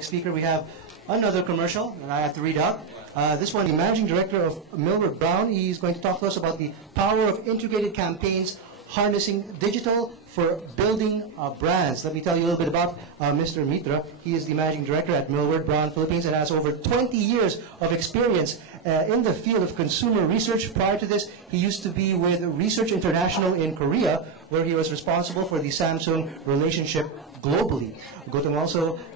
Next speaker, we have another commercial, and I have to read out. This one, the managing director of Millward Brown. He's going to talk to us about the power of integrated campaigns, harnessing digital for building brands. Let me tell you a little bit about Mr. Mitra. He is the managing director at Millward Brown Philippines and has over 20 years of experience in the field of consumer research. Prior to this, he used to be with Research International in Korea, where he was responsible for the Samsung relationship globally. Goutam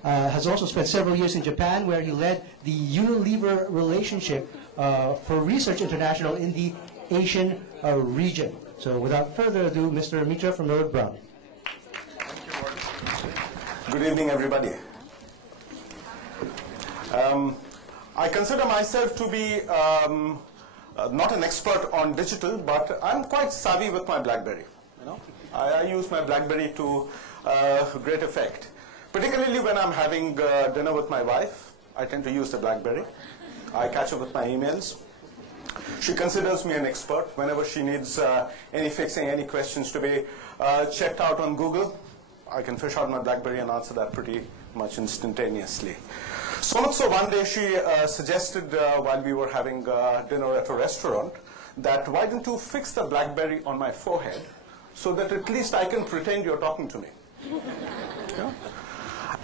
has also spent several years in Japan, where he led the Unilever relationship for Research International in the Asian region. So without further ado, Mr. Mitra from Millward Brown. Good evening, everybody. I consider myself to be not an expert on digital, but I'm quite savvy with my BlackBerry. You know, I use my BlackBerry to great effect. Particularly when I'm having dinner with my wife, I tend to use the BlackBerry. I catch up with my emails. She considers me an expert. Whenever she needs any fixing, any questions to be checked out on Google, I can fish out my BlackBerry and answer that pretty much instantaneously. So much so, one day she suggested, while we were having dinner at a restaurant, that why don't you fix the BlackBerry on my forehead so that at least I can pretend you're talking to me. Yeah?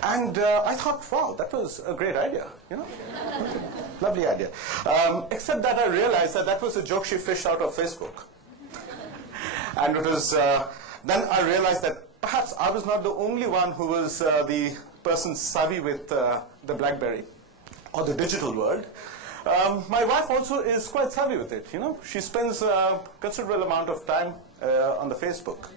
And I thought, wow, that was a great idea, you know, lovely idea. Except that I realized that that was a joke she fished out of Facebook. And it was, then I realized that perhaps I was not the only one who was the person savvy with the BlackBerry or the digital world. My wife also is quite savvy with it, you know. She spends a considerable amount of time on the Facebook.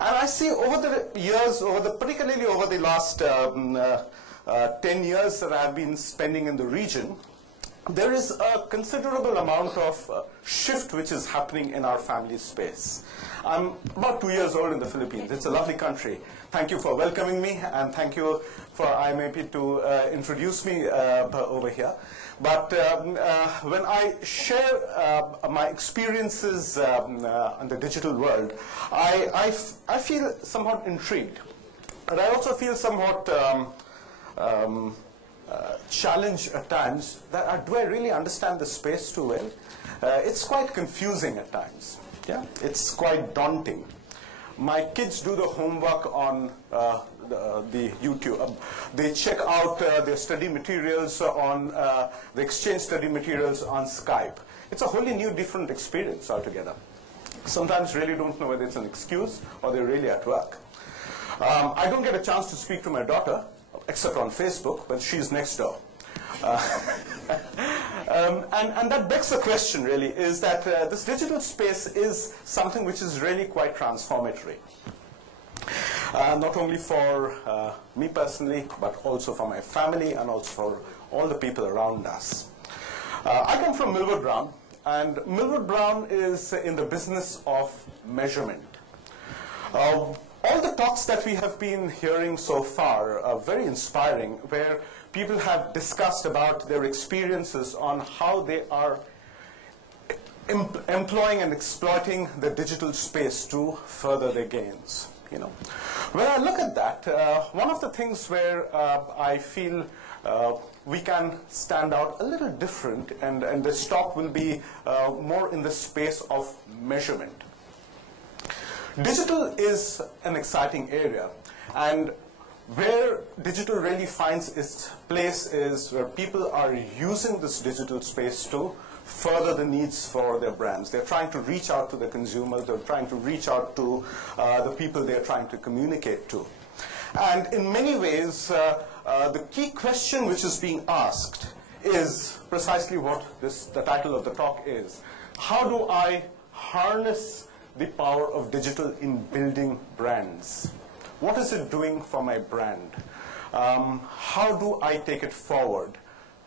And I see over the years, particularly over the last 10 years that I've been spending in the region, there is a considerable amount of shift which is happening in our family space. I'm about 2 years old in the Philippines. It's a lovely country. Thank you for welcoming me, and thank you for IMAP to introduce me over here. But when I share my experiences in the digital world, I feel somewhat intrigued. And I also feel somewhat challenged at times that do I really understand the space too well? It's quite confusing at times. Yeah? It's quite daunting. My kids do the homework on the YouTube. They check out their study materials on, they exchange study materials on Skype. It's a wholly new, different experience altogether. Sometimes really don't know whether it's an excuse or they're really at work. I don't get a chance to speak to my daughter, except on Facebook, but she's next door. And that begs the question, really, is that this digital space is something which is really quite transformatory. Not only for me personally, but also for my family and also for all the people around us. I come from Millward Brown, and Millward Brown is in the business of measurement. All the talks that we have been hearing so far are very inspiring, where people have discussed about their experiences on how they are employing and exploiting the digital space to further their gains. You know, when I look at that, one of the things where I feel we can stand out a little different, and this talk will be more in the space of measurement. Digital is an exciting area, and where digital really finds its place is where people are using this digital space to further the needs for their brands. They're trying to reach out to the consumers. They're trying to reach out to the people they're trying to communicate to. And in many ways, the key question which is being asked is precisely what the title of the talk is. How do I harness the power of digital in building brands? What is it doing for my brand? How do I take it forward?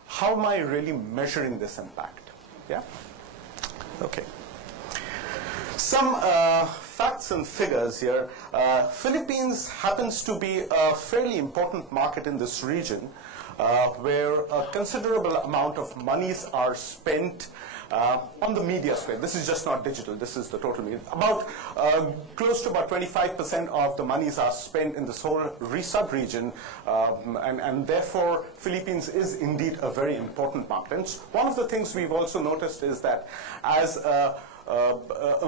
How am I really measuring this impact? Yeah? Okay. Some facts and figures here, Philippines happens to be a fairly important market in this region, where a considerable amount of monies are spent on the media space. This is just not digital, this is the total media. Close to about 25% of the monies are spent in this whole sub-region, and therefore Philippines is indeed a very important market. And one of the things we've also noticed is that as a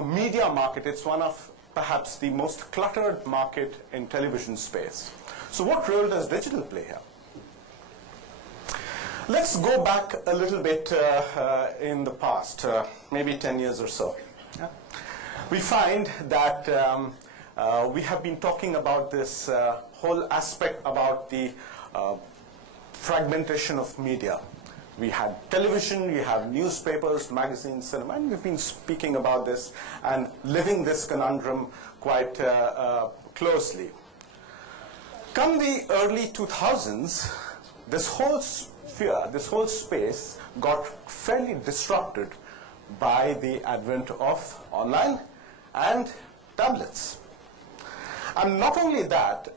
media market, it's one of perhaps the most cluttered market in television space. So what role does digital play here? Let's go back a little bit in the past, maybe 10 years or so. Yeah. We find that we have been talking about this whole aspect about the fragmentation of media. We had television, we have newspapers, magazines, cinema, and we've been speaking about this and living this conundrum quite closely. Come the early 2000s, this whole sphere, this whole space got fairly disrupted by the advent of online and tablets. And not only that,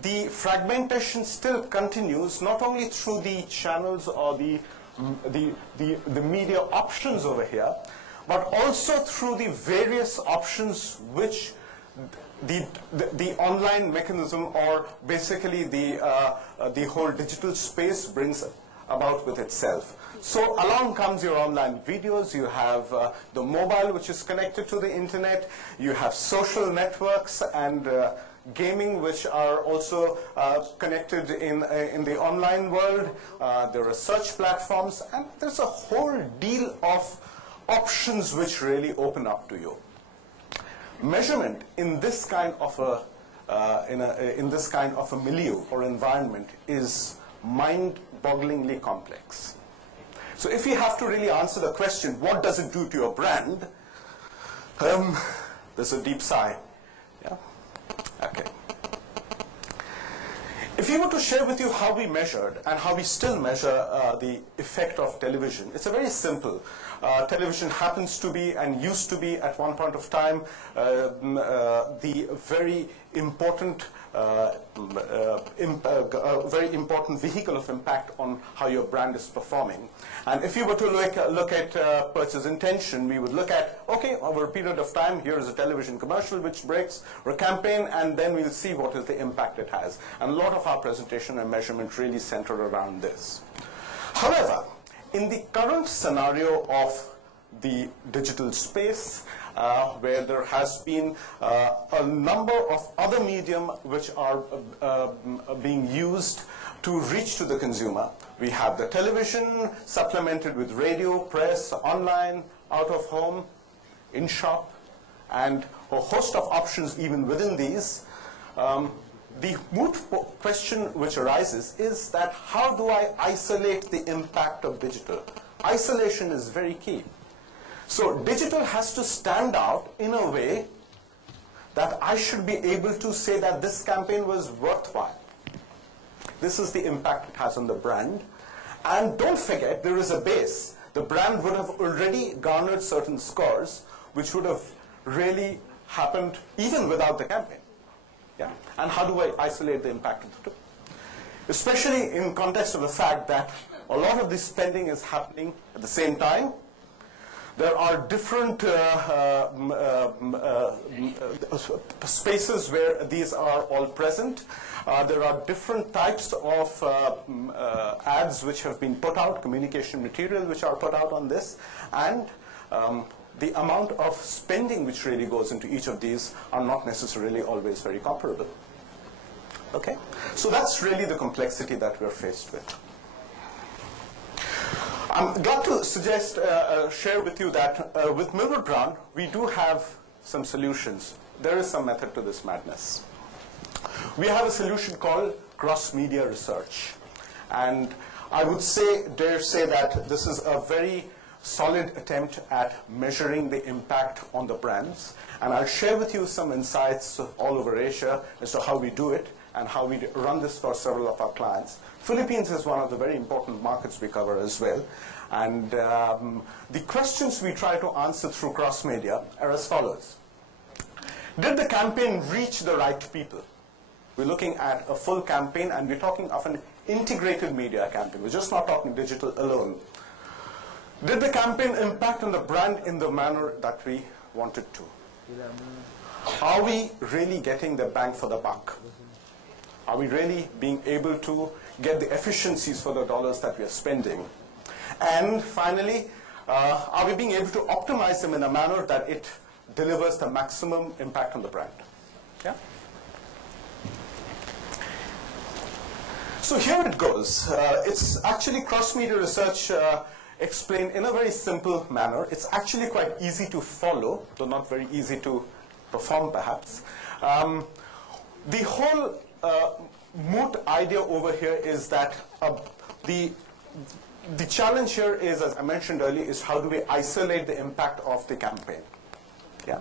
the fragmentation still continues, not only through the channels or the media options over here, but also through the various options which the online mechanism, or basically the whole digital space, brings about with itself. So along comes your online videos, you have the mobile which is connected to the internet, you have social networks and gaming which are also connected in the online world. There are search platforms, and there's a whole deal of options which really open up to you. Measurement in this kind of a milieu or environment is mind-bogglingly complex. So if you have to really answer the question, what does it do to your brand? There's a deep sigh. Yeah? Okay. If you were to share with you how we measured and how we still measure the effect of television, it's a very simple. Television happens to be and used to be at one point of time the very important vehicle of impact on how your brand is performing. And if you were to look at purchase intention, we would look at, okay, over a period of time, here is a television commercial which breaks, or a campaign, and then we'll see what is the impact it has. And a lot of our presentation and measurement really centered around this. However, in the current scenario of the digital space, where there has been a number of other medium which are being used to reach to the consumer. We have the television supplemented with radio, press, online, out of home, in shop, and a host of options even within these. The moot question which arises is that how do I isolate the impact of digital? Isolation is very key. So digital has to stand out in a way that I should be able to say that this campaign was worthwhile. This is the impact it has on the brand. And don't forget, there is a base. The brand would have already garnered certain scores, which would have really happened even without the campaign. Yeah. And how do I isolate the impact of the two? Especially in context of the fact that a lot of this spending is happening at the same time. There are different spaces where these are all present. There are different types of ads which have been put out, communication material which are put out on this, and the amount of spending which really goes into each of these are not necessarily always very comparable. Okay? So that's really the complexity that we're faced with. I'm glad to suggest, share with you that with Millward Brown, we do have some solutions. There is some method to this madness. We have a solution called cross-media research. And I would dare say that this is a very solid attempt at measuring the impact on the brands. And I'll share with you some insights all over Asia as to how we do it and how we run this for several of our clients. Philippines is one of the very important markets we cover as well. And the questions we try to answer through cross-media are as follows. Did the campaign reach the right people? We're looking at a full campaign, and we're talking of an integrated media campaign. We're just not talking digital alone. Did the campaign impact on the brand in the manner that we wanted to? Are we really getting the bang for the buck? Are we really being able to get the efficiencies for the dollars that we are spending? And finally, are we being able to optimize them in a manner that it delivers the maximum impact on the brand? Yeah? So here it goes. It's actually cross-media research explained in a very simple manner. It's actually quite easy to follow, though not very easy to perform perhaps. The whole moot idea over here is that the challenge here is, as I mentioned earlier, is how do we isolate the impact of the campaign? Yeah.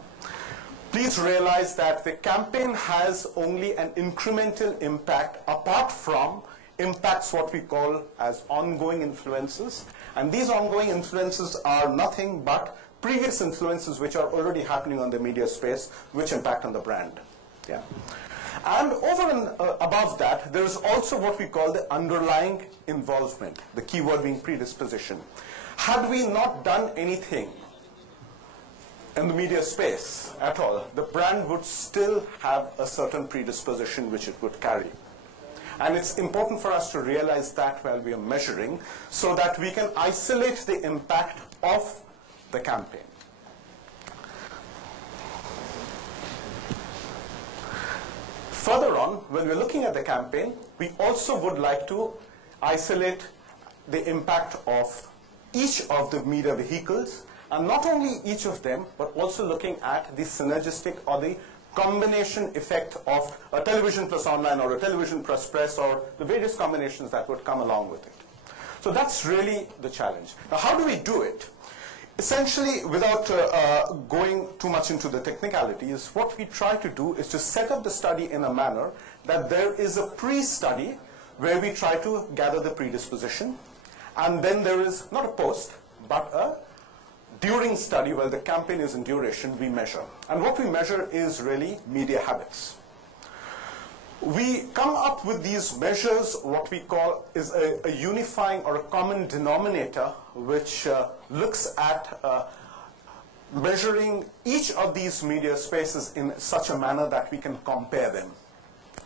Please realize that the campaign has only an incremental impact apart from impacts what we call as ongoing influences. And these ongoing influences are nothing but previous influences which are already happening on the media space, which impact on the brand. Yeah. And over and above that, there is also what we call the underlying involvement, the key word being predisposition. Had we not done anything in the media space at all, the brand would still have a certain predisposition which it would carry. And it's important for us to realize that while we are measuring, so that we can isolate the impact of the campaign. Further on, when we're looking at the campaign, we also would like to isolate the impact of each of the media vehicles, and not only each of them, but also looking at the synergistic or the combination effect of a television plus online or a television plus press or the various combinations that would come along with it. So that's really the challenge. Now, how do we do it? Essentially, without going too much into the technicalities, what we try to do is to set up the study in a manner that there is a pre-study where we try to gather the predisposition, and then there is not a post, but a during study, while the campaign is in duration, we measure. And what we measure is really media habits. We come up with these measures, what we call is a unifying or a common denominator, which looks at measuring each of these media spaces in such a manner that we can compare them.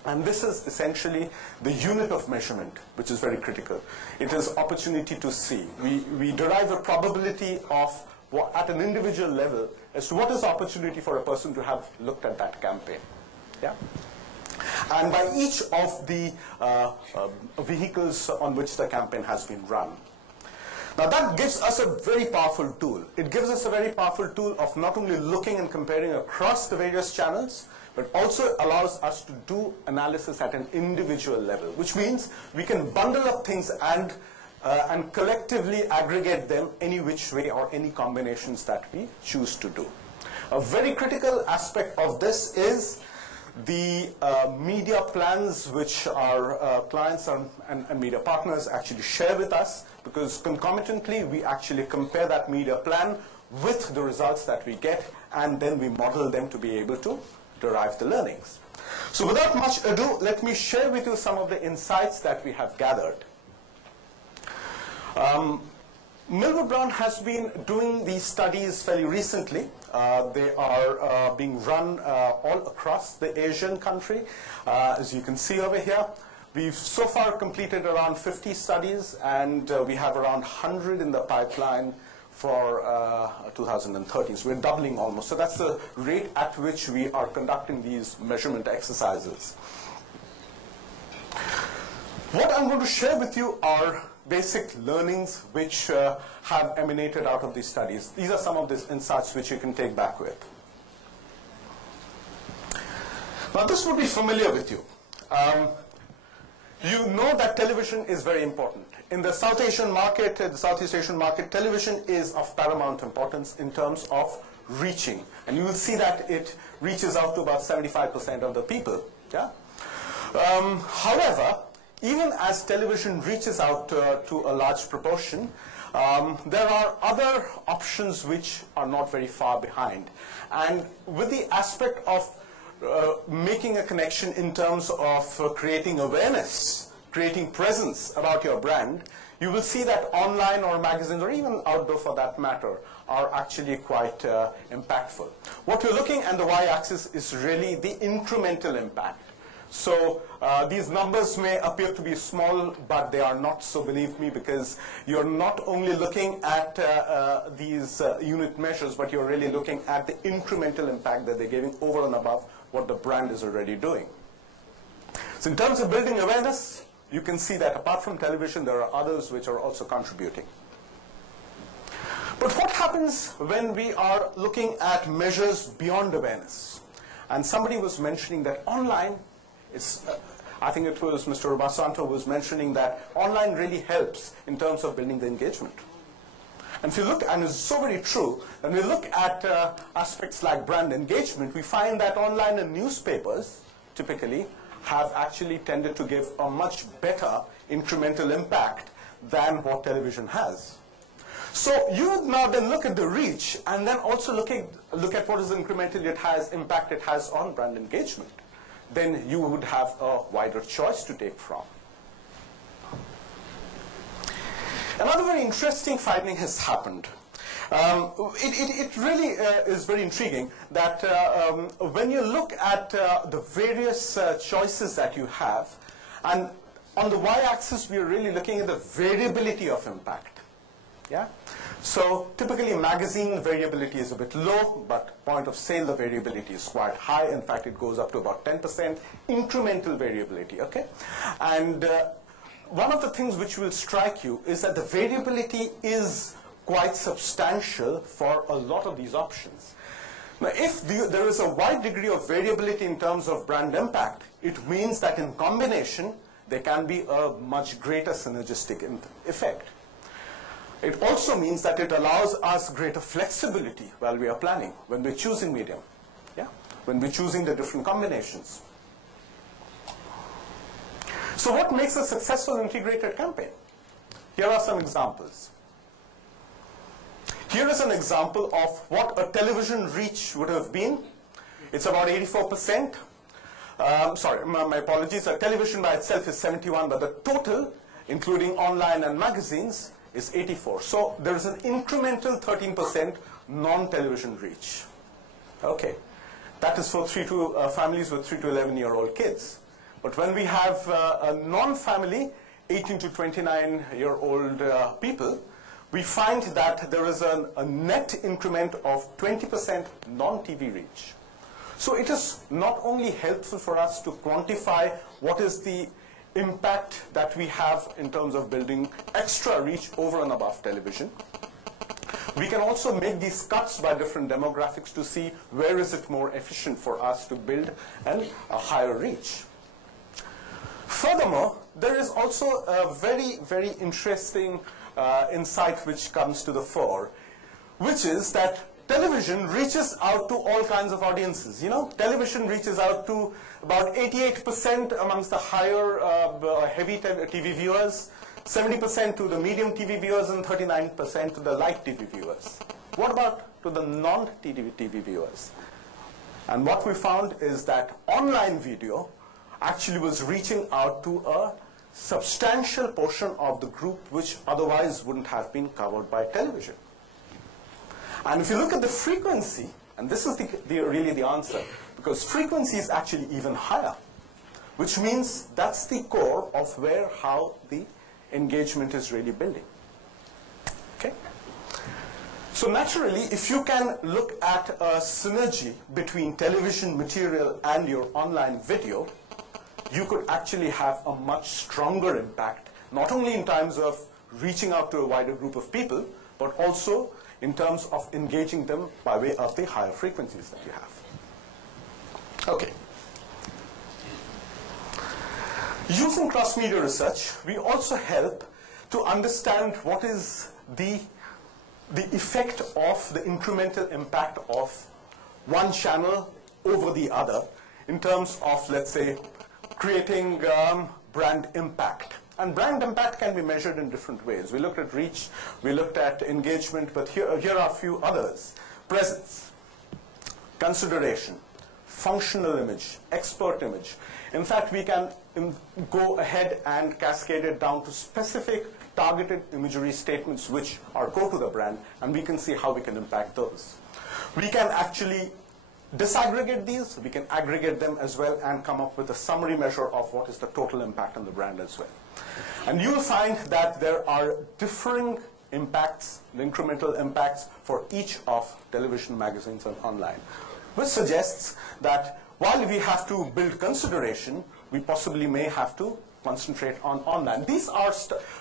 And this is essentially the unit of measurement, which is very critical. It is opportunity to see. We derive a probability of at an individual level as to what is the opportunity for a person to have looked at that campaign. Yeah? And by each of the vehicles on which the campaign has been run. Now that gives us a very powerful tool. It gives us a very powerful tool of not only looking and comparing across the various channels, but also allows us to do analysis at an individual level, which means we can bundle up things and collectively aggregate them any which way or any combinations that we choose to do. A very critical aspect of this is the media plans which our clients and media partners actually share with us, because concomitantly we actually compare that media plan with the results that we get, and then we model them to be able to derive the learnings. So without much ado, let me share with you some of the insights that we have gathered. Millward Brown has been doing these studies fairly recently. They are being run all across the Asian country. As you can see over here, we've so far completed around 50 studies, and we have around 100 in the pipeline for 2013. So we're doubling almost. So that's the rate at which we are conducting these measurement exercises. What I'm going to share with you are basic learnings which have emanated out of these studies. These are some of these insights which you can take back with. Now this would be familiar with you. You know that television is very important. In the South Asian market, the Southeast Asian market, television is of paramount importance in terms of reaching. And you will see that it reaches out to about 75% of the people. Yeah? However, even as television reaches out to a large proportion, there are other options which are not very far behind. And with the aspect of making a connection in terms of creating awareness, creating presence about your brand, you will see that online or magazines, or even outdoor for that matter, are actually quite impactful. What we're looking at the y-axis is really the incremental impact. So these numbers may appear to be small, but they are not so, believe me, because you're not only looking at these unit measures, but you're really looking at the incremental impact that they're giving over and above what the brand is already doing. So in terms of building awareness, you can see that apart from television, there are others which are also contributing. But what happens when we are looking at measures beyond awareness? And somebody was mentioning that online is, I think it was Mr. Basanto was mentioning that online really helps in terms of building the engagement. And if you look, and it's so very true, when we look at aspects like brand engagement, we find that online and newspapers typically have actually tended to give a much better incremental impact than what television has. So you now then look at the reach, and then also look at what is the incremental impact it has on brand engagement. Then you would have a wider choice to take from. Another very interesting finding has happened. It really is very intriguing that when you look at the various choices that you have, and on the y-axis we are really looking at the variability of impact. Yeah? So typically magazine variability is a bit low, but point of sale the variability is quite high. In fact, it goes up to about 10% incremental variability. Okay? And one of the things which will strike you is that the variability is quite substantial for a lot of these options. Now, if there is a wide degree of variability in terms of brand impact, it means that in combination, there can be a much greater synergistic effect. It also means that it allows us greater flexibility while we are planning, when we're choosing medium, yeah? When we're choosing the different combinations. So what makes a successful integrated campaign? Here are some examples. Here is an example of what a television reach would have been. It's about 84%. Sorry, my apologies. Television by itself is 71, but the total, including online and magazines, is 84. So there is an incremental 13% non-television reach. Okay, that is for families with 3 to 11-year-old kids. But when we have a non-family, 18 to 29-year-old people, we find that there is a net increment of 20% non-TV reach. So it is not only helpful for us to quantify what is the impact that we have in terms of building extra reach over and above television. We can also make these cuts by different demographics to see where is it more efficient for us to build a higher reach. Furthermore, there is also a very, very interesting insight which comes to the fore, which is that television reaches out to all kinds of audiences. You know, television reaches out to about 88% amongst the higher heavy TV viewers, 70% to the medium TV viewers, and 39% to the light TV viewers. What about to the non-TV viewers? And what we found is that online video actually was reaching out to a substantial portion of the group which otherwise wouldn't have been covered by television. And if you look at the frequency, and this is really the answer, because frequency is actually even higher, which means that's the core of how the engagement is really building. Okay? So naturally, if you can look at a synergy between television material and your online video, you could actually have a much stronger impact, not only in terms of reaching out to a wider group of people, but also in terms of engaging them by way of the higher frequencies that you have. Okay. Using cross-media research, we also help to understand what is the effect of the incremental impact of one channel over the other in terms of, let's say, creating brand impact. And brand impact can be measured in different ways. We looked at reach, we looked at engagement, but here are a few others. Presence, consideration, functional image, expert image. In fact, we can go ahead and cascade it down to specific targeted imagery statements which are core to the brand, and we can see how we can impact those. We can actually disaggregate these, we can aggregate them as well, and come up with a summary measure of what is the total impact on the brand as well. And you will find that there are differing impacts, the incremental impacts for each of television, magazines, and online, which suggests that while we have to build consideration, we possibly may have to concentrate on online. These are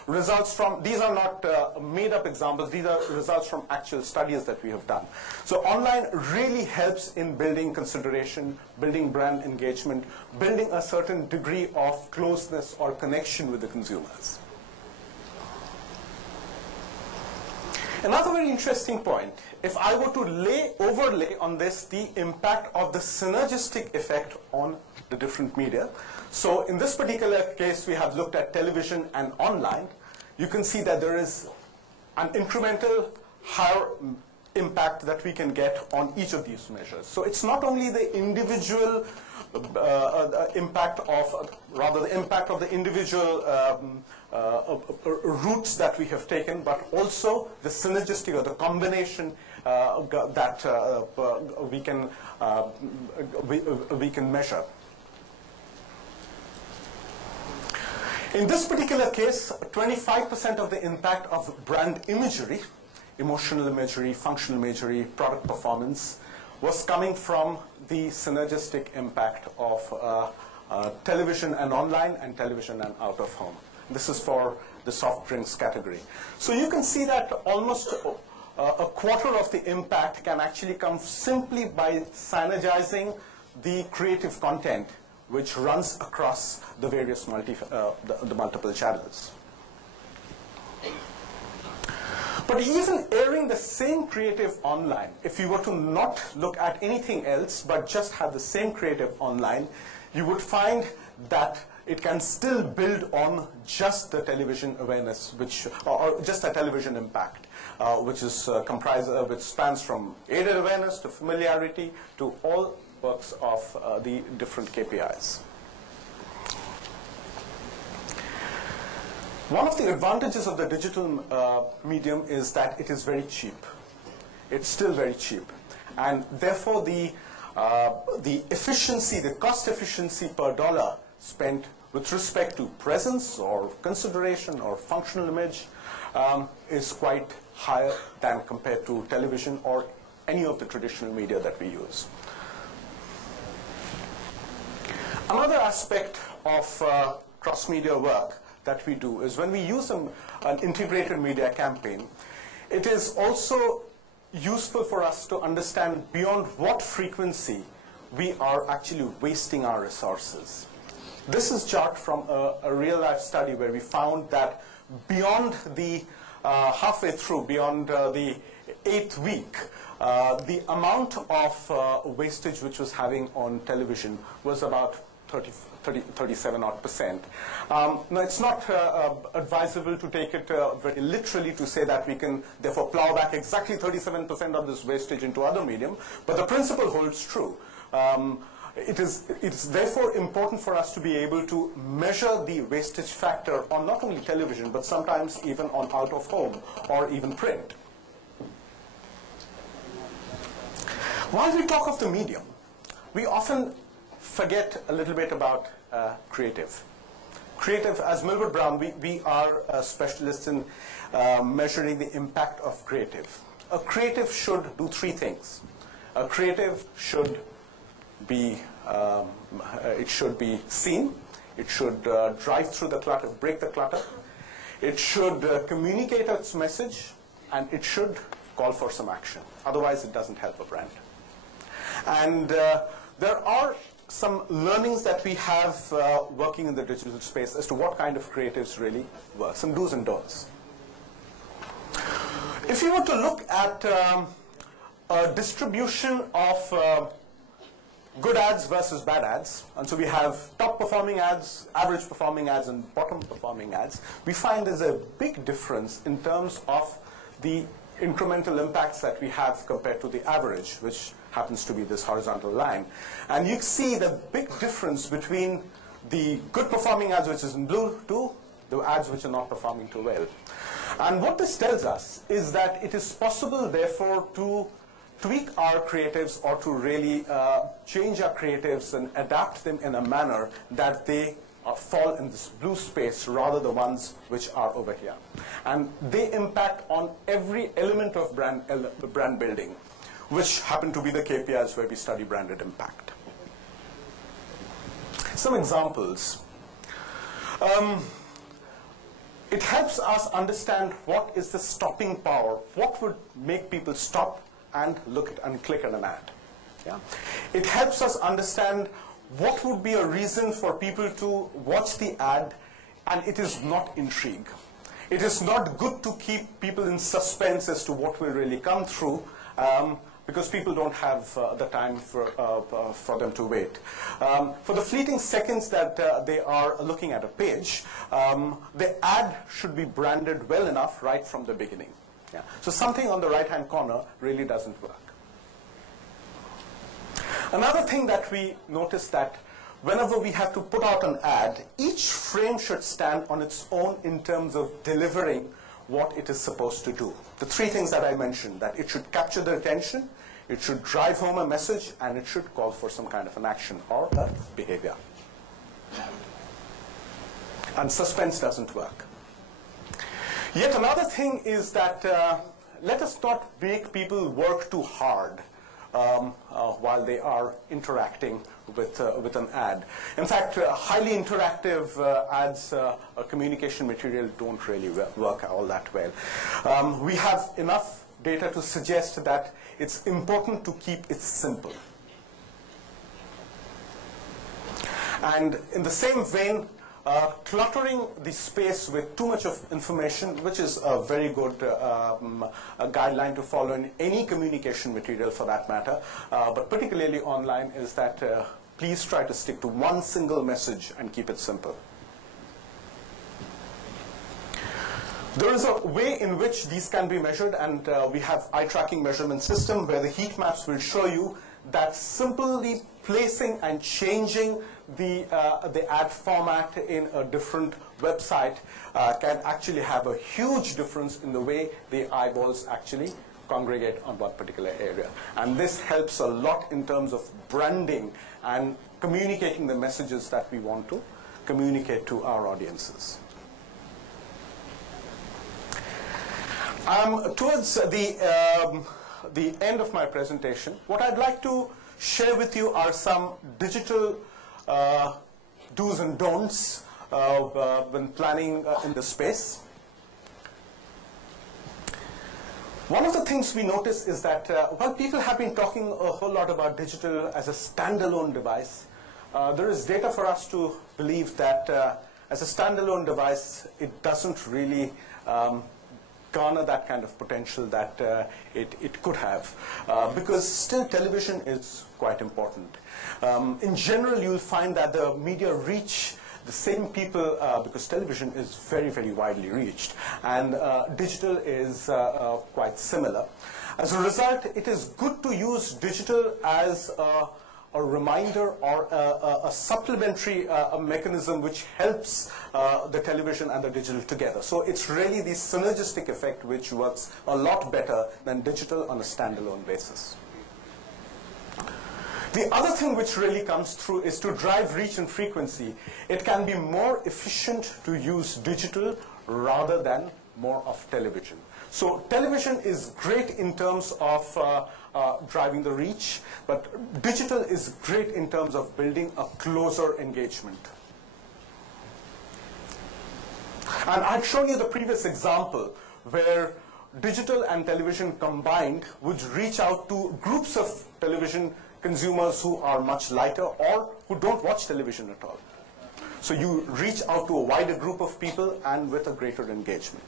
results from, these are not made up examples, these are results from actual studies that we have done. So online really helps in building consideration, building brand engagement, building a certain degree of closeness or connection with the consumers. Another very interesting point, if I were to overlay on this the impact of the synergistic effect on the different media. So in this particular case, we have looked at television and online. You can see that there is an incremental higher impact that we can get on each of these measures. So it's not only the individual impact of, rather the impact of the individual routes that we have taken, but also the synergistic or the combination that we can measure. In this particular case, 25% of the impact of brand imagery, emotional imagery, functional imagery, product performance, was coming from the synergistic impact of television and online and television and out of home. This is for the soft drinks category. So you can see that almost a quarter of the impact can actually come simply by synergizing the creative content which runs across the various the multiple channels. But even airing the same creative online, if you were to not look at anything else but just have the same creative online, you would find that it can still build on just the television awareness, or just a television impact, which is which spans from aided awareness to familiarity to all works of the different KPIs. One of the advantages of the digital medium is that it is very cheap. It's still very cheap, and therefore the efficiency, the cost efficiency per dollar spent with respect to presence or consideration or functional image is quite higher than compared to television or any of the traditional media that we use. Another aspect of cross-media work that we do is when we use an integrated media campaign, it is also useful for us to understand beyond what frequency we are actually wasting our resources. This is a chart from a real-life study where we found that beyond the halfway through, beyond the 8th week, the amount of wastage which was having on television was about 37% Now, it's not advisable to take it very literally to say that we can therefore plow back exactly 37% of this wastage into other medium, but the principle holds true. It's therefore important for us to be able to measure the wastage factor on not only television, but sometimes even on out of home or even print. While we talk of the medium, we often forget a little bit about creative. Creative, as Millward Brown, we are specialists in measuring the impact of creative. A creative should do three things. A creative should be, it should be seen, it should drive through the clutter, break the clutter, it should communicate its message, and it should call for some action. Otherwise, it doesn't help a brand. And there are some learnings that we have working in the digital space as to what kind of creatives really work, some do's and don'ts. If you were to look at a distribution of good ads versus bad ads, and so we have top performing ads, average performing ads, and bottom performing ads, we find there's a big difference in terms of the incremental impacts that we have compared to the average, which happens to be this horizontal line. And you see the big difference between the good performing ads, which is in blue, to the ads which are not performing too well. And what this tells us is that it is possible, therefore, to tweak our creatives or to really change our creatives and adapt them in a manner that they fall in this blue space rather the ones which are over here. And they impact on every element of brand building, which happen to be the KPIs where we study branded impact. Some examples. It helps us understand what is the stopping power, what would make people stop and look at and click on an ad. Yeah? It helps us understand what would be a reason for people to watch the ad, and it is not intrigue. It is not good to keep people in suspense as to what will really come through, because people don't have the time for them to wait. For the fleeting seconds that they are looking at a page, the ad should be branded well enough right from the beginning. Yeah. So something on the right-hand corner really doesn't work. Another thing that we notice that whenever we have to put out an ad, each frame should stand on its own in terms of delivering what it is supposed to do. The three things that I mentioned, that it should capture the attention, it should drive home a message, and it should call for some kind of an action or a behavior. And suspense doesn't work. Yet another thing is that let us not make people work too hard while they are interacting with an ad. In fact, highly interactive ads, communication material don't really work all that well. We have enough data to suggest that it's important to keep it simple. And in the same vein, cluttering the space with too much of information, which is a very good guideline to follow in any communication material for that matter, but particularly online, is that please try to stick to one single message and keep it simple. There is a way in which these can be measured, and we have eye tracking measurement system where the heat maps will show you that simply placing and changing the ad format in a different website can actually have a huge difference in the way the eyeballs actually congregate on one particular area. And this helps a lot in terms of branding and communicating the messages that we want to communicate to our audiences. Towards the end of my presentation, what I'd like to share with you are some digital do's and don'ts when planning in this space. One of the things we notice is that while people have been talking a whole lot about digital as a standalone device, there is data for us to believe that as a standalone device, it doesn't really garner that kind of potential that it could have, because still television is quite important. In general, you'll find that the media reach the same people because television is very, very widely reached, and digital is quite similar. As a result, it is good to use digital as a reminder or a supplementary mechanism which helps the television and the digital together. So it's really the synergistic effect which works a lot better than digital on a standalone basis. The other thing which really comes through is to drive reach and frequency. It can be more efficient to use digital rather than more of television. So television is great in terms of driving the reach, but digital is great in terms of building a closer engagement. And I've shown you the previous example where digital and television combined would reach out to groups of television consumers who are much lighter or who don't watch television at all. So you reach out to a wider group of people and with a greater engagement.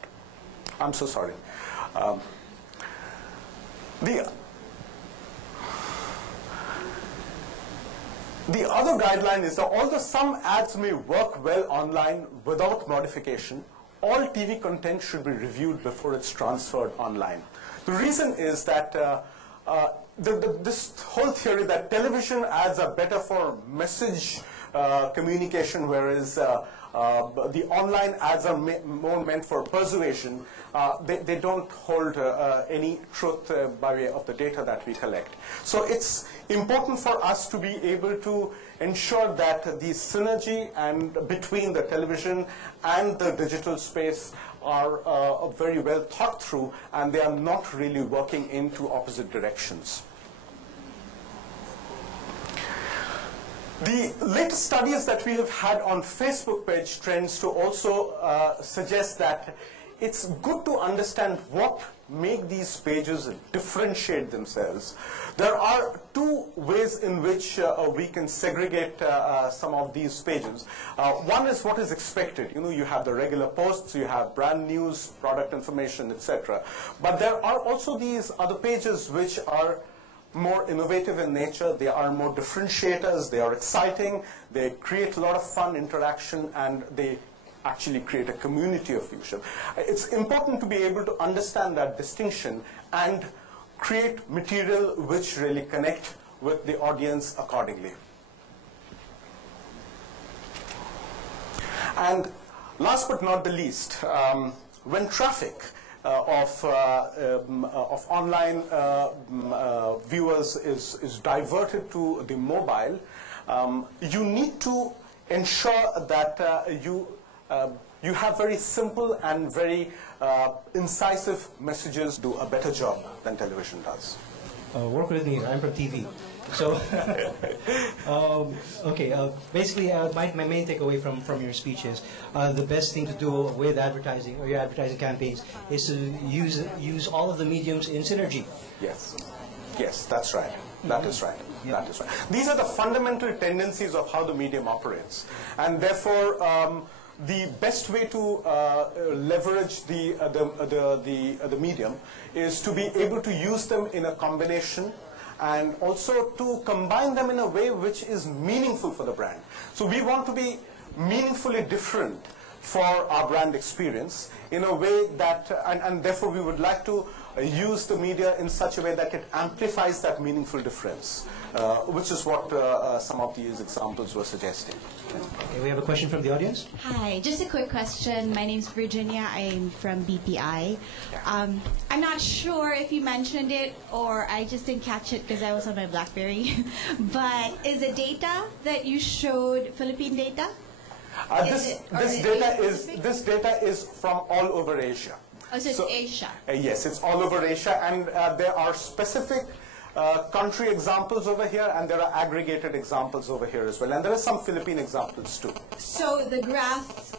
I'm so sorry. The other guideline is that although some ads may work well online without modification, all TV content should be reviewed before it's transferred online. The reason is that this whole theory that television ads are better for message communication, whereas the online ads are more meant for persuasion, they don't hold any truth by way of the data that we collect. So it's important for us to be able to ensure that the synergy and between the television and the digital space are very well thought through, and they are not really working into opposite directions. The latest studies that we have had on Facebook page trends to also suggest that it's good to understand what make these pages differentiate themselves. There are two ways in which we can segregate some of these pages. One is what is expected. You have the regular posts, you have brand news, product information, etc. But there are also these other pages which are more innovative in nature, they are more differentiators, they are exciting, they create a lot of fun interaction, and they actually create a community of viewership. It's important to be able to understand that distinction and create material which really connect with the audience accordingly. And last but not the least, when traffic of online viewers is diverted to the mobile, you need to ensure that you have very simple and very incisive messages. Do a better job than television does. Work with me. I'm from TV. So, basically, my main takeaway from your speech is the best thing to do with advertising or your advertising campaigns is to use all of the mediums in synergy. Yes, yes, that's right. That is right. Yeah. That is right. These are the fundamental tendencies of how the medium operates, and therefore, the best way to leverage the medium is to be able to use them in a combination, and also to combine them in a way which is meaningful for the brand. So we want to be meaningfully different for our brand experience in a way that, and therefore we would like to use the media in such a way that it amplifies that meaningful difference, which is what some of these examples were suggesting. Okay, we have a question from the audience. Hi, just a quick question. My name's Virginia. I'm from BPI. I'm not sure if you mentioned it or I just didn't catch it because I was on my BlackBerry. But is the data that you showed Philippine data? This data is from all over Asia. Oh, so it's Asia. Yes, it's all over Asia, and there are specific country examples over here, and there are aggregated examples over here as well, and there are some Philippine examples too. So the graphs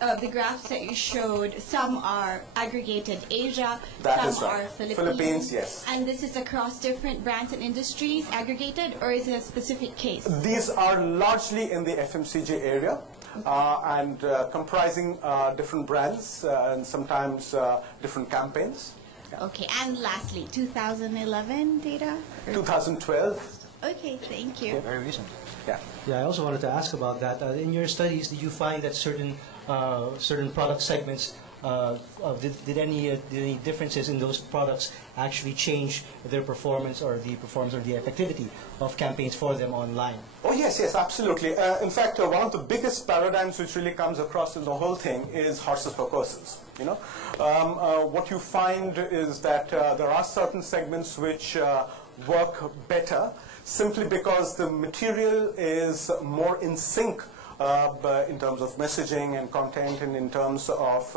that you showed, some are aggregated Asia, some are Philippines, yes. And this is across different brands and industries aggregated, or is it a specific case? These are largely in the FMCG area. And comprising different brands and sometimes different campaigns. Yeah. Okay, and lastly, 2011 data? 2012. Okay, thank you. Yeah, very recent. Yeah. Yeah, I also wanted to ask about that. In your studies, did you find that certain product segments, did any differences in those products actually change their performance or the effectivity of campaigns for them online? Oh yes, yes, absolutely. In fact, one of the biggest paradigms which really comes across in the whole thing is horses for courses. What you find is that there are certain segments which work better simply because the material is more in sync in terms of messaging and content, and in terms of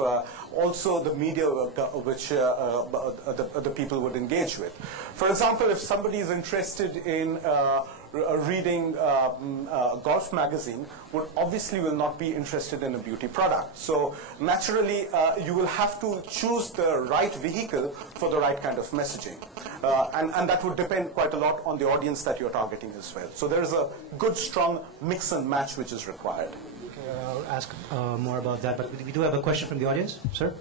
also the media which the people would engage with. For example, if somebody is interested in reading a golf magazine, obviously will not be interested in a beauty product. So naturally, you will have to choose the right vehicle for the right kind of messaging. And that would depend quite a lot on the audience that you're targeting as well. So there is a good, strong mix and match which is required. Okay, I'll ask more about that, but we do have a question from the audience. Sir?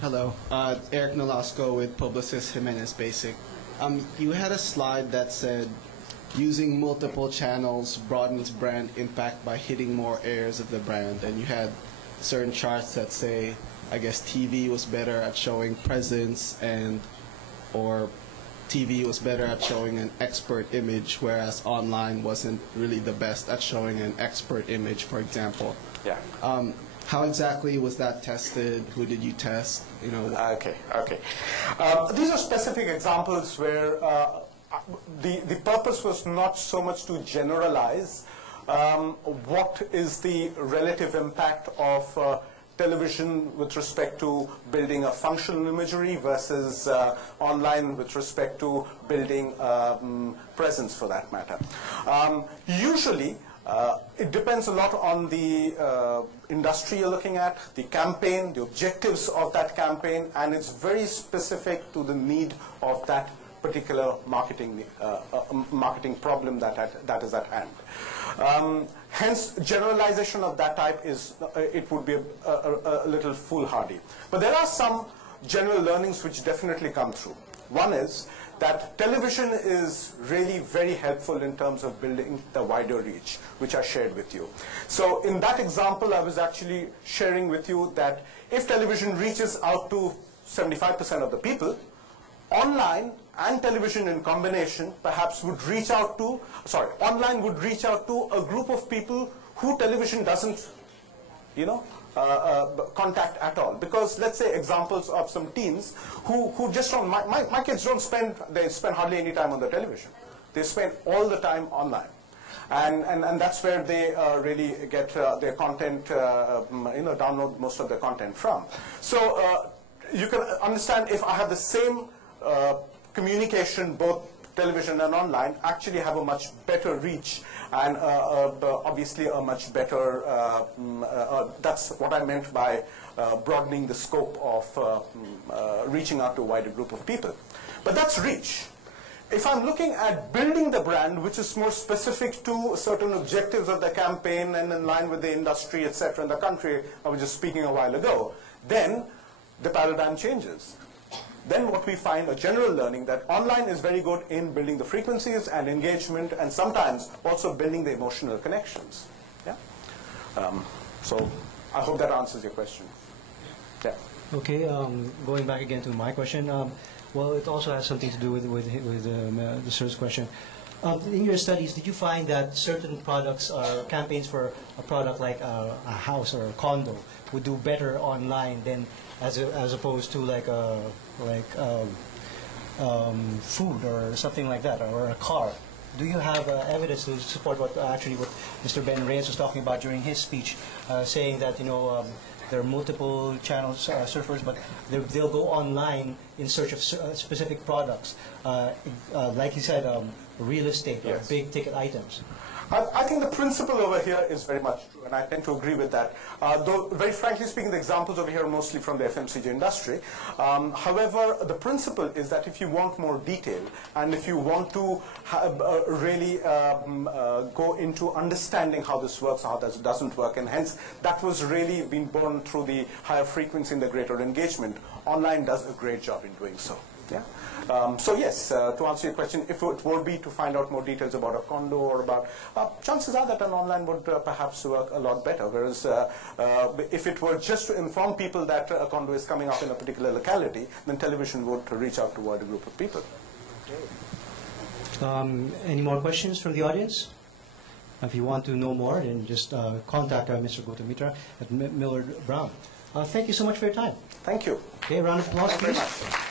Hello, Eric Nolasco with Publicis Jimenez Basic. You had a slide that said using multiple channels broadens brand impact by hitting more areas of the brand, and you had certain charts that say, I guess TV was better at showing presence and or TV was better at showing an expert image, whereas online wasn't really the best at showing an expert image, for example. Yeah. How exactly was that tested? Who did you test? You know. Okay. These are specific examples where the purpose was not so much to generalize what is the relative impact of television with respect to building a functional imagery versus online with respect to building presence, for that matter. Usually, it depends a lot on the industry you're looking at, the campaign, the objectives of that campaign, and it's very specific to the need of that particular marketing problem that is at hand. Hence, generalization of that type it would be a little foolhardy. But there are some general learnings which definitely come through. One is that television is really very helpful in terms of building the wider reach, which I shared with you. So in that example, I was actually sharing with you that if television reaches out to 75% of the people, online and television in combination perhaps would reach out to, online would reach out to a group of people who television doesn't, contact at all. Because let's say examples of some teens who just don't, my kids don't spend hardly any time on the television. They spend all the time online. And that's where they really get their content, download most of their content from. So you can understand if I have the same communication, both television and online, actually have a much better reach and obviously a much better, that's what I meant by broadening the scope of reaching out to a wider group of people. But that's reach. If I'm looking at building the brand, which is more specific to certain objectives of the campaign and in line with the industry, etc., in the country I was just speaking a while ago, then the paradigm changes. Then what we find, a general learning, that online is very good in building the frequencies and engagement and sometimes also building the emotional connections. Yeah? So I hope that answers your question. Yeah. Okay, going back again to my question. Well, it also has something to do with the sir's question. In your studies, did you find that certain products or campaigns for a product like a house or a condo would do better online than as opposed to like food or something like that, or a car? Do you have evidence to support what Mr. Ben Reyes was talking about during his speech, saying that there are multiple channels, surfers, but they'll go online in search of specific products, like he said, real estate or big ticket items? I think the principle over here is very much true, and I tend to agree with that. Though, very frankly speaking, the examples over here are mostly from the FMCG industry. However, the principle is that if you want more detail, and if you want to really go into understanding how this works, how this doesn't work, and hence that was really been born through the higher frequency and the greater engagement, online does a great job in doing so. Yeah. So yes, to answer your question, if it were be to find out more details about a condo or about, chances are that an online would perhaps work a lot better. Whereas if it were just to inform people that a condo is coming up in a particular locality, then television would reach out to a wider group of people. Any more questions from the audience? If you want to know more, then just contact Mr. Goutam Mitra at Millward Brown. Thank you so much for your time. Thank you. Okay, round of applause, Thank you please. very much.